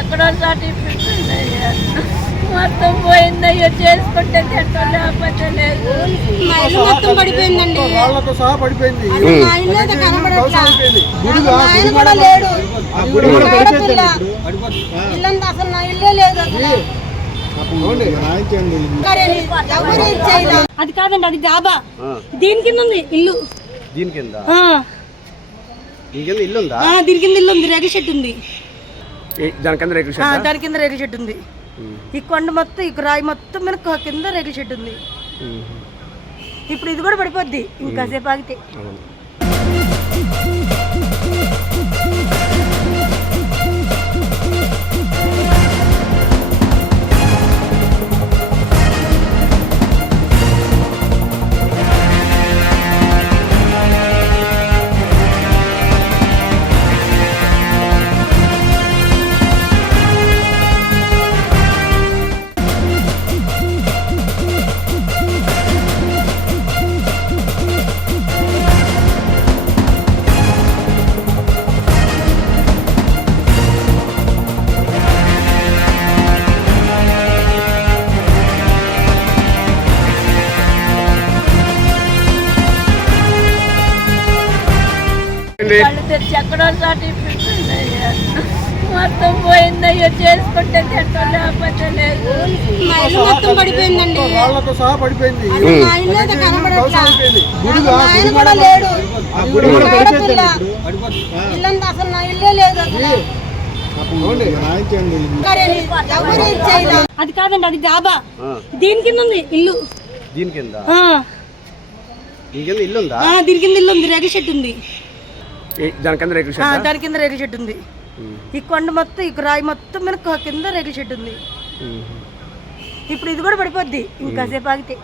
ఎక్కడో సాటి మొత్తం పోయిందయ్యో, చేసుకుంటే తింటాం లేకపోతే లేదు. మా ఇల్లు మొత్తం పడిపోయిందండి, వాళ్ళతో సహా పడిపోయింది. మా ఇల్లు అయితే కనబడట్లా, మా ఆయన కూడా లేడు, ఇల్లంతా అసలు నా ఇల్లే లేదు అసలు. ఎవరు ఇచ్చేయలే. అది కాదండి, అది డాబా, దీని కింద ఉంది ఇల్లు. దీని కింద దీని కింద ఇల్లు ఉంది, రేగుల చెట్టు ఉంది, దాని కింద రేగుల చెట్టు ఉంది. ఈ కొండ మొత్తం, ఈ రాయి మొత్తం మీద కింద రేగుల చెట్టు ఉంది. ఇప్పుడు ఇది కూడా పడిపోద్ది ఇంకాసేపు ఆగితే. కళ్ళు తెరిచి ఎక్కడో సాటి మొత్తం పోయిందయ్యో, చేసుకుంటే తింటాం లేకపోతే లేదు. మా ఇల్లు మొత్తం పడిపోయిందండి, వాళ్ళతో సహా పడిపోయింది. మా ఇల్లు అయితే కనబడట్లా, మా ఆయన కూడా లేడు, ఇల్లంతా అసలు నా ఇల్లే లేదు అసలు. ఎవరు ఇచ్చేయలే. అది కాదండి, అది డాబా, దీని కింద ఉంది ఇల్లు. దీని కింద ఇల్లు ఉందా? దీని కింద ఇల్లు ఉంది, రేగుల చెట్టు ఉంది, దాని కింద రేగుల చెట్టు ఉంది. ఈ కొండ మొత్తం, ఈ రాయి మొత్తం మీద కింద రేగుల చెట్టు ఉంది. ఇప్పుడు ఇది కూడా పడిపోద్ది ఇంకాసేపు ఆగితే.